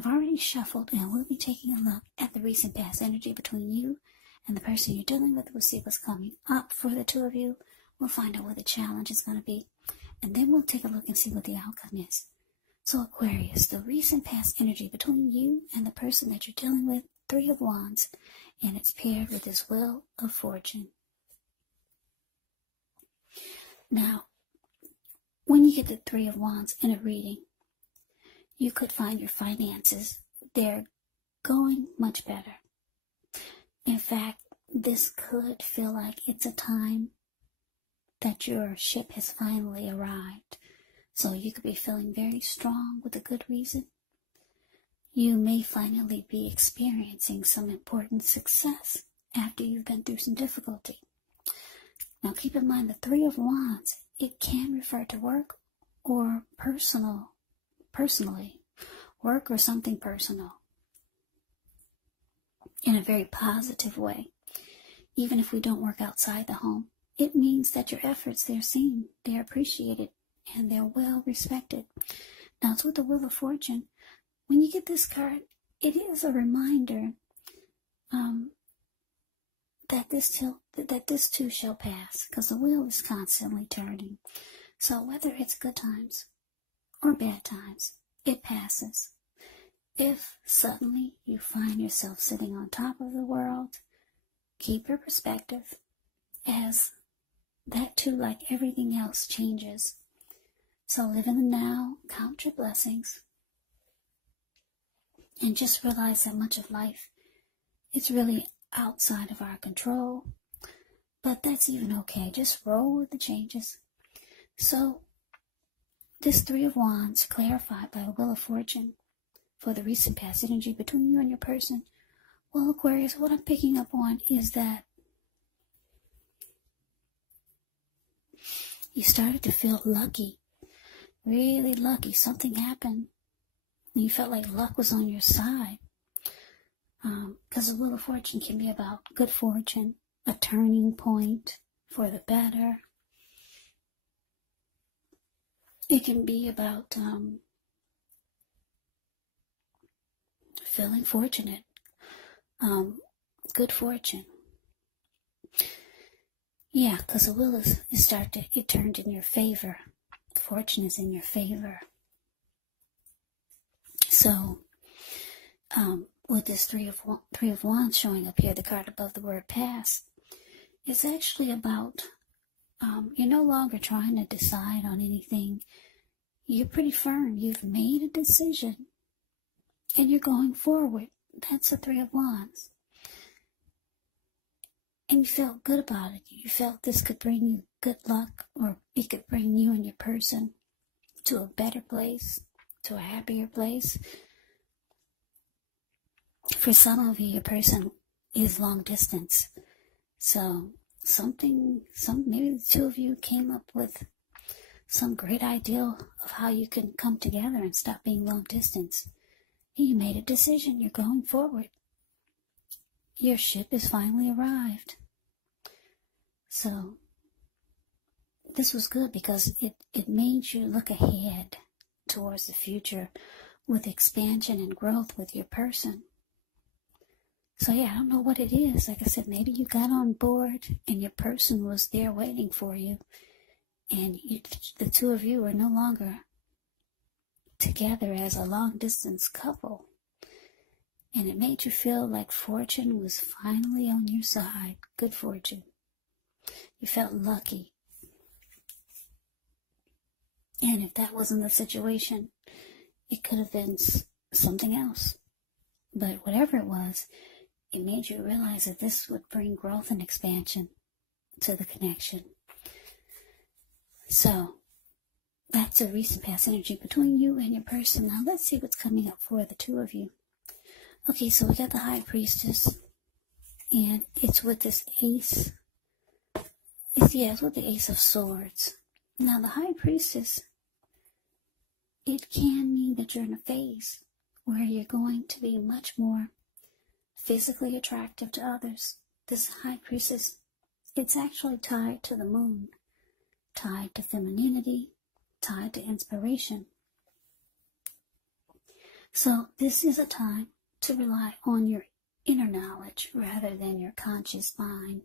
I've already shuffled, and we'll be taking a look at the recent past energy between you and the person you're dealing with. We'll see what's coming up for the two of you. We'll find out what the challenge is going to be, and then we'll take a look and see what the outcome is. So Aquarius, the recent past energy between you and the person that you're dealing with, Three of Wands, and it's paired with this Wheel of Fortune. Now, when you get the Three of Wands in a reading, you could find your finances, they're going much better. In fact, this could feel like it's a time that your ship has finally arrived. So you could be feeling very strong with a good reason. You may finally be experiencing some important success after you've been through some difficulty. Now keep in mind the Three of Wands, it can refer to work or personally, work or something personal in a very positive way. Even if we don't work outside the home, it means that your efforts, they're seen, they're appreciated, and they're well respected. Now, it's with the Wheel of Fortune. When you get this card, it is a reminder that this too shall pass, because the wheel is constantly turning. So whether it's good times or bad times, it passes. If suddenly you find yourself sitting on top of the world, keep your perspective, as that too, like everything else, changes. So live in the now, count your blessings, and just realize that much of life is really outside of our control. But that's even okay. Just roll with the changes. So this Three of Wands clarified by a Wheel of Fortune for the recent past energy between you and your person. Well, Aquarius, what I'm picking up on is that you started to feel lucky. Really lucky. Something happened. And you felt like luck was on your side. Because the Wheel of Fortune can be about good fortune, a turning point for the better. It can be about feeling fortunate, good fortune. Yeah, because the wheel it turned in your favor. Fortune is in your favor. So, with this Three of Wands showing up here, the card above the word past, it's actually about, you're no longer trying to decide on anything. You're pretty firm. You've made a decision, and you're going forward. That's the Three of Wands. And you felt good about it. You felt this could bring you good luck, or it could bring you and your person to a better place, to a happier place. For some of you, your person is long distance. So maybe the two of you came up with some great ideal of how you can come together and stop being long distance. And you made a decision. You're going forward. Your ship has finally arrived. So this was good because it made you look ahead towards the future with expansion and growth with your person. So yeah, I don't know what it is. Like I said, maybe you got on board and your person was there waiting for you. And the two of you are no longer together as a long-distance couple. And it made you feel like fortune was finally on your side. Good fortune. You felt lucky. And if that wasn't the situation, it could have been something else. But whatever it was, it made you realize that this would bring growth and expansion to the connection. So, that's a recent past energy between you and your person. Now, let's see what's coming up for the two of you. Okay, so we got the High Priestess, and it's with this Ace. It's with the Ace of Swords. Now, the High Priestess, it can mean that you're in a phase where you're going to be much more physically attractive to others. This High Priestess, it's actually tied to the moon, tied to femininity, tied to inspiration. So this is a time to rely on your inner knowledge rather than your conscious mind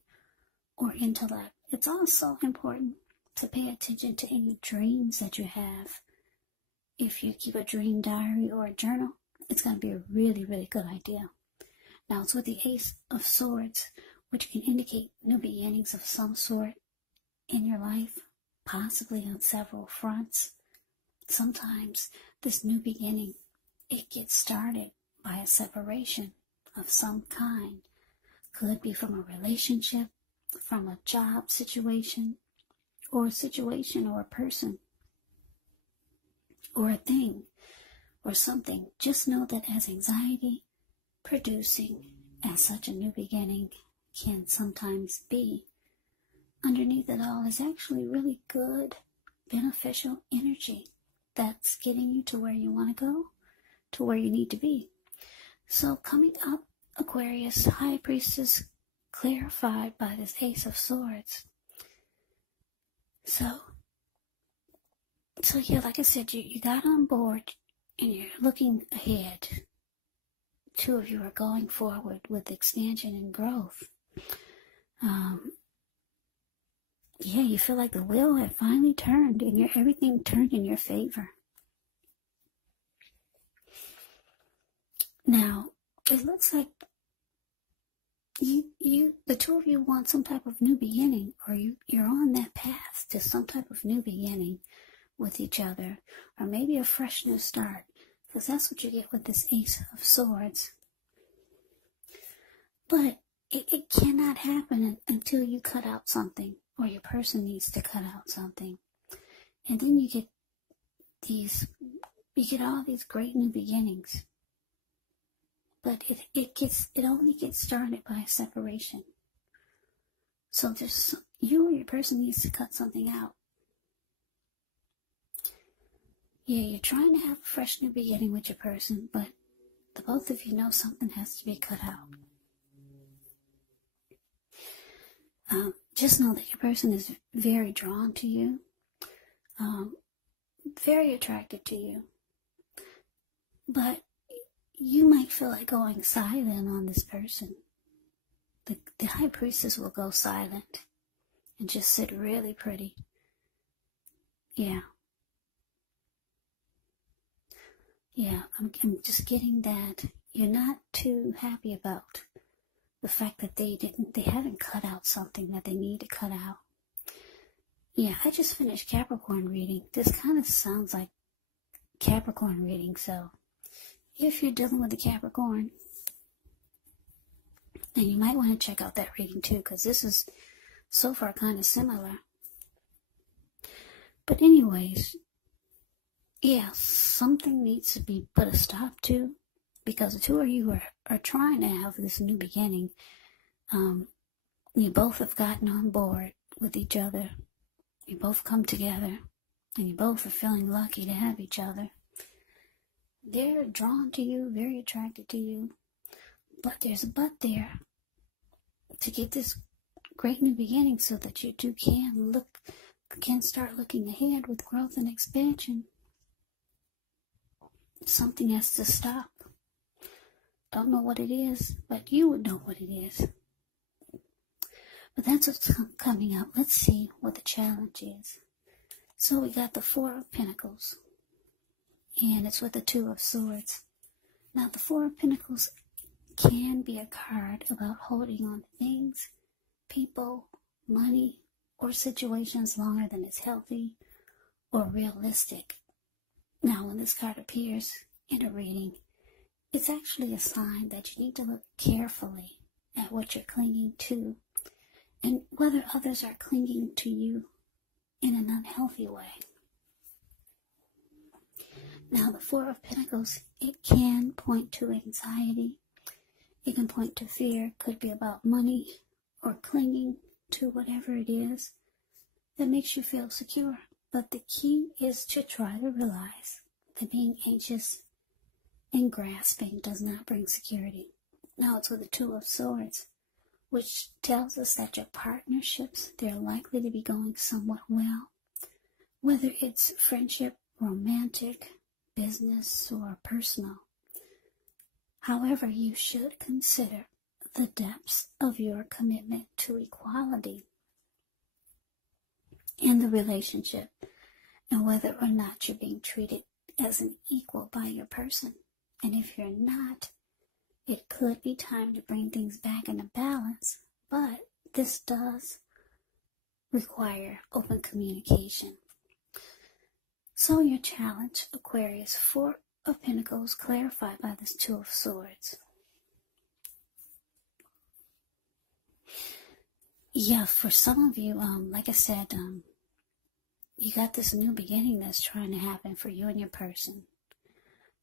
or intellect. It's also important to pay attention to any dreams that you have. If you keep a dream diary or a journal, it's going to be a really, really good idea. Now it's with the Ace of Swords, which can indicate new beginnings of some sort in your life, possibly on several fronts. Sometimes this new beginning, it gets started by a separation of some kind. Could be from a relationship, from a job situation, or a situation or a person, or a thing, or something. Just know that as anxiety producing as such a new beginning can sometimes be, underneath it all is actually really good, beneficial energy that's getting you to where you want to go, to where you need to be. So coming up, Aquarius, High Priestess, clarified by this Ace of Swords. So yeah, like I said, you got on board and you're looking ahead. Two of you are going forward with expansion and growth. Yeah, you feel like the wheel had finally turned and everything turned in your favor. Now, it looks like the two of you want some type of new beginning, or you're on that path to some type of new beginning with each other, or maybe a fresh new start, because that's what you get with this Ace of Swords. But it cannot happen until you cut out something, or your person needs to cut out something. And then you get all these great new beginnings. But it only gets started by a separation. So you or your person needs to cut something out. Yeah, you're trying to have a fresh new beginning with your person, but the both of you know something has to be cut out. Just know that your person is very drawn to you, very attracted to you, but you might feel like going silent on this person. The High Priestess will go silent and just sit really pretty. Yeah, I'm just getting that you're not too happy about the fact that they haven't cut out something that they need to cut out. Yeah, I just finished Capricorn reading. This kind of sounds like Capricorn reading, so if you're dealing with a Capricorn, then you might want to check out that reading too, because this is so far kind of similar. But anyways, yeah, something needs to be put a stop to, because the two of you are trying to have this new beginning. You both have gotten on board with each other. You both come together, and you both are feeling lucky to have each other. They're drawn to you, very attracted to you, but there's a but there to get this great new beginning so that you two can start looking ahead with growth and expansion. Something has to stop. Don't know what it is, but you would know what it is. But that's what's coming up. Let's see what the challenge is. So we got the Four of Pentacles, and it's with the Two of Swords. Now the Four of Pentacles can be a card about holding on to things, people, money, or situations longer than it's healthy or realistic. Now when this card appears in a reading, it's actually a sign that you need to look carefully at what you're clinging to and whether others are clinging to you in an unhealthy way. Now the Four of Pentacles, it can point to anxiety. It can point to fear. It could be about money or clinging to whatever it is that makes you feel secure. But the key is to try to realize that being anxious and grasping does not bring security. Now it's with the Two of Swords, which tells us that your partnerships, they're likely to be going somewhat well. Whether it's friendship, romantic, business, or personal. However, you should consider the depths of your commitment to equality in the relationship and whether or not you're being treated as an equal by your person. And if you're not, it could be time to bring things back into balance, but this does require open communication. So your challenge, Aquarius, 4 of Pentacles clarified by this 2 of Swords. Yeah, for some of you, like I said, you got this new beginning that's trying to happen for you and your person.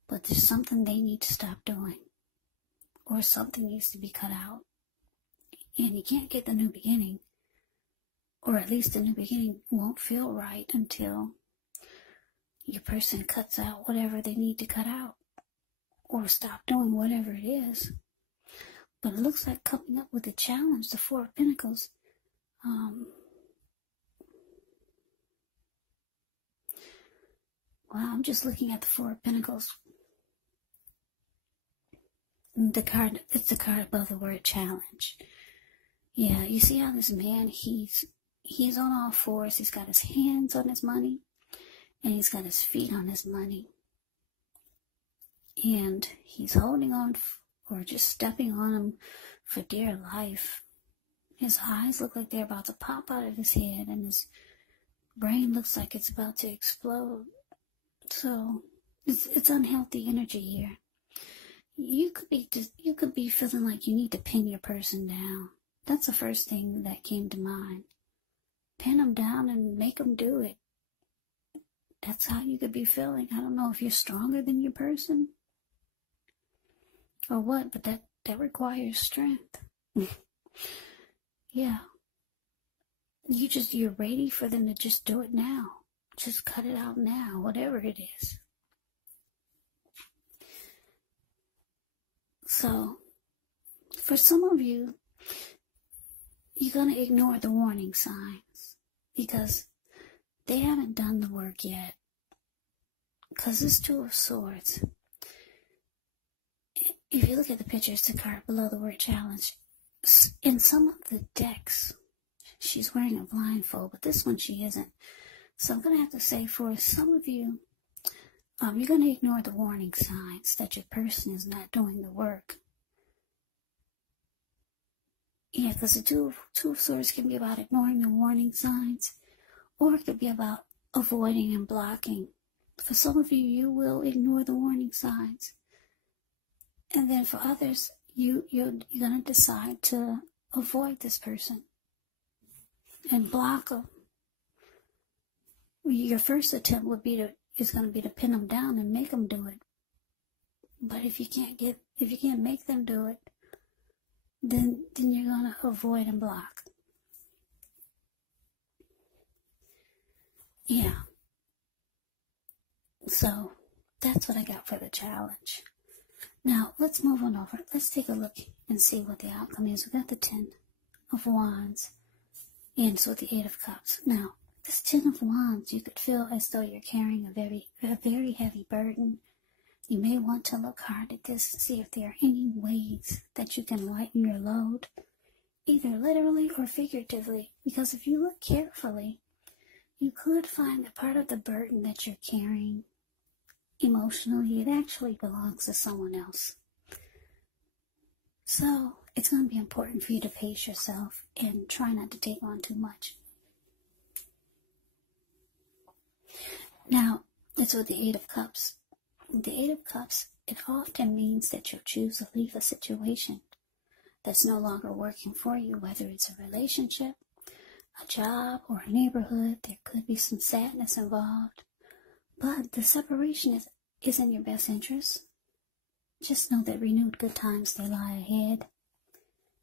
But there's something they need to stop doing. Or something needs to be cut out. And you can't get the new beginning. Or at least the new beginning won't feel right until your person cuts out whatever they need to cut out. Or stop doing whatever it is. But it looks like coming up with a challenge, the 4 of Pentacles. Well, I'm just looking at the 4 of Pentacles. The card, it's the card above the word challenge. Yeah, you see how this man, he's on all fours. He's got his hands on his money. And he's got his feet on his money. And he's holding on or just stepping on them for dear life. His eyes look like they're about to pop out of his head, and his brain looks like it's about to explode. So it's unhealthy energy here. You could be feeling like you need to pin your person down. That's the first thing that came to mind. Pin them down and make them do it. That's how you could be feeling. I don't know if you're stronger than your person or what, but that requires strength. Yeah. You're ready for them to just do it now. Just cut it out now, whatever it is. So, for some of you, you're going to ignore the warning signs because they haven't done the work yet. Because this 2 of Swords, if you look at the picture, it's the card below the word challenge. In some of the decks, she's wearing a blindfold, but this one she isn't. So I'm going to have to say for some of you, you're going to ignore the warning signs that your person is not doing the work. Yeah, because the two of Swords can be about ignoring the warning signs, or it could be about avoiding and blocking. For some of you, you will ignore the warning signs. And then for others, you're going to decide to avoid this person and block them. Your first attempt is going to be to pin them down and make them do it. But if you can't make them do it, then you're going to avoid and block. Yeah. So that's what I got for the challenge. Now let's move on over. Let's take a look and see what the outcome is. We got the 10 of Wands ends with the 8 of Cups. Now, this 10 of Wands, you could feel as though you're carrying a very heavy burden. You may want to look hard at this and see if there are any ways that you can lighten your load, either literally or figuratively, because if you look carefully, you could find that part of the burden that you're carrying emotionally, it actually belongs to someone else. So it's going to be important for you to pace yourself and try not to take on too much. Now, it's with the 8 of Cups. The 8 of Cups, it often means that you'll choose to leave a situation that's no longer working for you, whether it's a relationship, a job, or a neighborhood. There could be some sadness involved. But the separation is in your best interest. Just know that renewed good times, they lie ahead.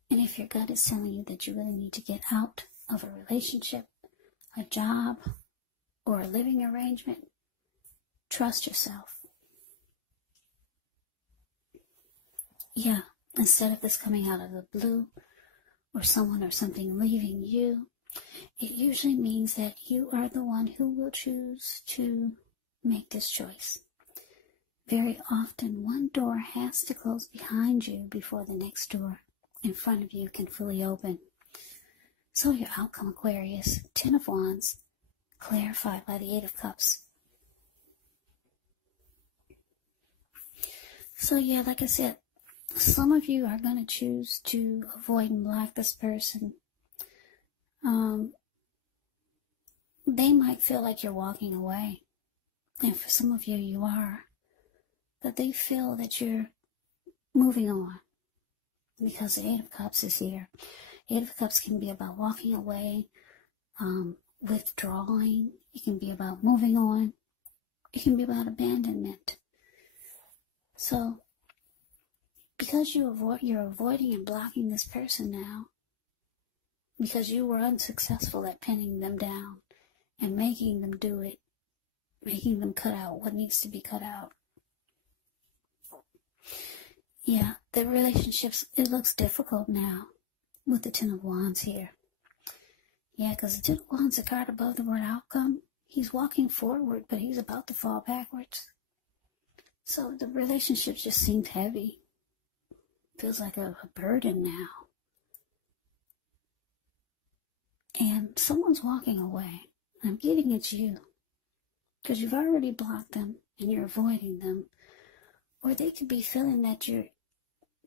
And if your gut is telling you that you really need to get out of a relationship, a job, or a living arrangement, trust yourself. Yeah, instead of this coming out of the blue, or someone or something leaving you, it usually means that you are the one who will choose to make this choice. very often one door has to close behind you before the next door in front of you can fully open. So your outcome, Aquarius, 10 of Wands, clarified by the 8 of Cups. So yeah, like I said, some of you are going to choose to avoid and block this person. They might feel like you're walking away. And for some of you, you are. But they feel that you're moving on. Because the 8 of Cups is here. 8 of Cups can be about walking away, withdrawing. It can be about moving on. It can be about abandonment. So, because you're avoiding and blocking this person now, because you were unsuccessful at pinning them down and making them do it, making them cut out what needs to be cut out. Yeah, the relationships, it looks difficult now with the 10 of Wands here. Yeah, because the 10 of Wands, the card above the word outcome, he's walking forward, but he's about to fall backwards. So the relationship just seems heavy. Feels like a burden now. And someone's walking away. I'm getting at you. Because you've already blocked them and you're avoiding them. Or they could be feeling that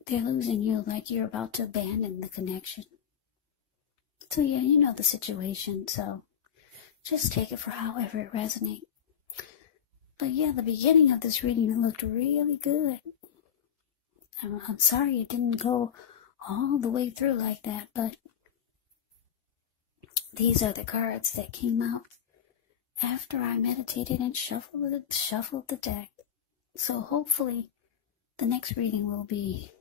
they're losing you, like you're about to abandon the connection. So yeah, you know the situation, so just take it for however it resonates. But yeah, the beginning of this reading looked really good. I'm sorry it didn't go all the way through like that, but these are the cards that came out after I meditated and shuffled the deck. So hopefully the next reading will be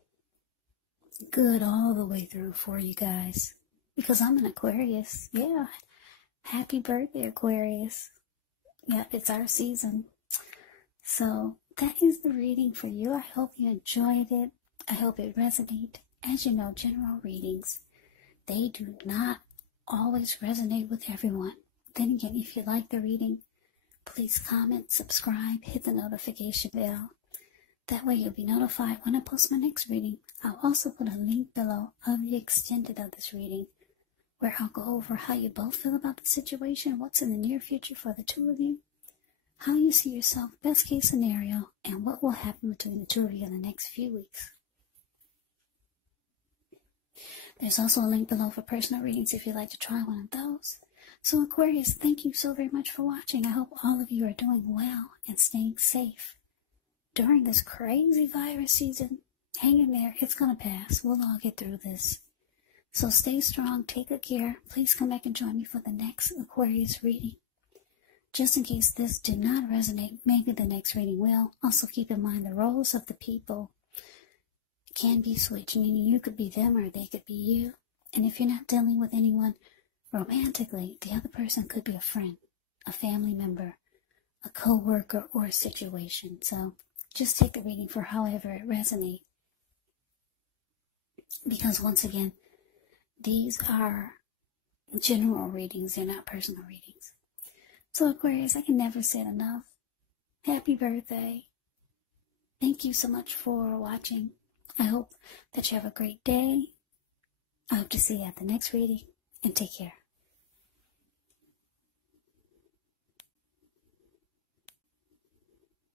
good all the way through for you guys. Because I'm an Aquarius. Yeah. Happy birthday, Aquarius. Yeah, it's our season. So that is the reading for you. I hope you enjoyed it. I hope it resonated. As you know, general readings, they do not always resonate with everyone. Then again, if you like the reading, please comment, subscribe, hit the notification bell. That way you'll be notified when I post my next reading. I'll also put a link below of the extended of this reading, where I'll go over how you both feel about the situation, what's in the near future for the two of you, how you see yourself, best case scenario, and what will happen between the two of you in the next few weeks. There's also a link below for personal readings if you'd like to try one of those. So Aquarius, thank you so very much for watching. I hope all of you are doing well and staying safe during this crazy virus season. Hang in there. It's going to pass. We'll all get through this. So stay strong. Take good care. Please come back and join me for the next Aquarius reading. Just in case this did not resonate, maybe the next reading will. Also keep in mind the roles of the people can be switched, meaning you could be them or they could be you. And if you're not dealing with anyone romantically, the other person could be a friend, a family member, a co-worker, or a situation. So just take the reading for however it resonates. Because once again, these are general readings, they're not personal readings. So Aquarius, I can never say it enough. Happy birthday. Thank you so much for watching. I hope that you have a great day. I hope to see you at the next reading, and take care.